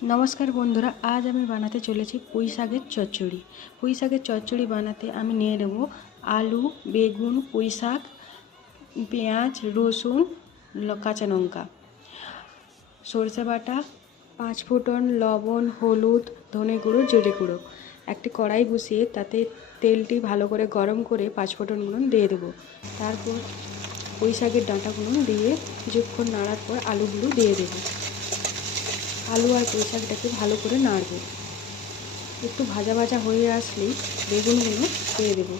नमस्कार बंधुरा आज आमी बनाते चलेছি पुঁই শাকের চচ্চড়ি। পুঁই শাকের চচ্চড়ি বানাতে আমি নিয়ে নেব आलू बेगुन पुঁই শাক পেঁয়াজ রসুন কাঁচা লঙ্কা সরষে বাটা 5 ফোঁটন লবণ হলুদ ধনে গুঁড়ো জিরে গুঁড়ো। একটি কড়াই বসিয়ে তাতে তেলটি ভালো করে গরম করে 5 ফোঁটনগুলো দিয়ে দেবো। তারপর পুঁই শাকের ডাঁটাগুলো দিয়ে কিছুক্ষণ নাড়ার পর আলুগুলো দিয়ে দেবো। आलू और पुঁই শাকটাকে ভালো করে নাড়ব। একটু ভাজা ভাজা হয়ে আসলেই বেগুনগুলো দিয়ে দেবো।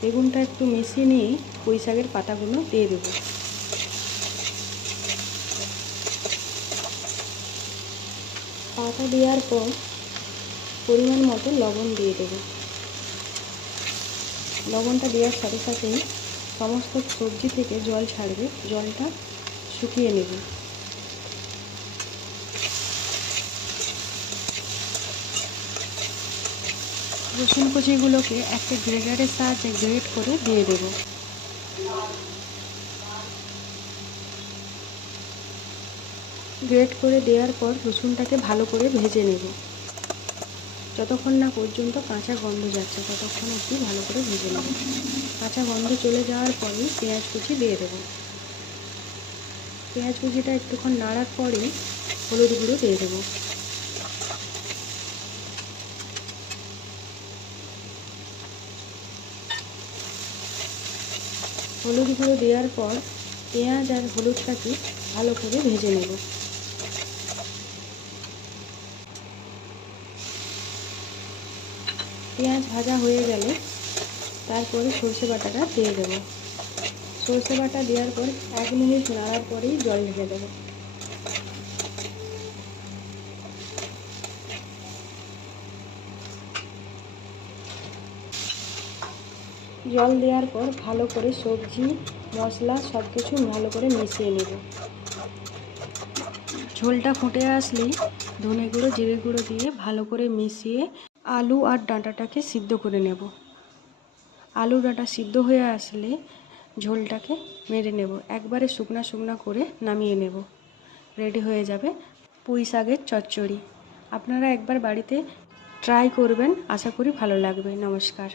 বেগুনটা একটু মিশিয়ে নিয়ে পুঁই শাকের পাতাগুলো দিয়ে দেবো। পাতা দেওয়ার পর পরিমাণ মতো লবণ দিয়ে দেবো। লবণটা দেওয়ার সাথে সাথেই সমস্ত সবজি থেকে জল ছাড়বে, জলটা শুকিয়ে নেব। রসুন কুচিগুলোকে একটা গ্রেটারের সাহায্যে গ্রেট করে দিয়ে দেব। গ্রেট করে দেওয়ার পর রসুনটাকে ভালো করে ভেজে নেব। যতক্ষণ না পর্যন্ত কাঁচা গন্ধ যাচ্ছে ততক্ষণ একটু ভালো করে ভেজে নেব। কাঁচা গন্ধ চলে যাওয়ার পরেই পেঁয়াজ কুচি দিয়ে দেব। পেঁয়াজ কুচিটা একটুক্ষণ নাড়ার পরেই হলুদ গুঁড়ো দিয়ে দেবো। হলুদ গুঁড়ো দেওয়ার পর পেঁয়াজ আর হলুদটাকে ভালো করে ভেজে নেব। পেঁয়াজ ভাজা হয়ে গেলে তারপরে সরষে বাটাটা দিয়ে দেব। সরষে বাটা দেওয়ার পর 1 মিনিট নাড়ার পরেই জল ঢেলে দেব। জল দেওয়ার পর ভালো করে সবজি মশলা সব কিছু ভালো করে মিশিয়ে নেব। ঝোলটা ফুটে আসলেই ধনে গুঁড়ো জিরে গুঁড়ো দিয়ে ভালো করে মিশিয়ে আলু আর ডাঁটাটাকে সিদ্ধ করে নেব। আলু ডাঁটা সিদ্ধ হয়ে আসলে ঝোলটাকে মেরে নেব, একবারে শুকনা শুকনা করে নামিয়ে নেব। রেডি হয়ে যাবে পুঁই শাকের চচ্চড়ি। আপনারা একবার বাড়িতে ট্রাই করবেন, আশা করি ভালো লাগবে। নমস্কার।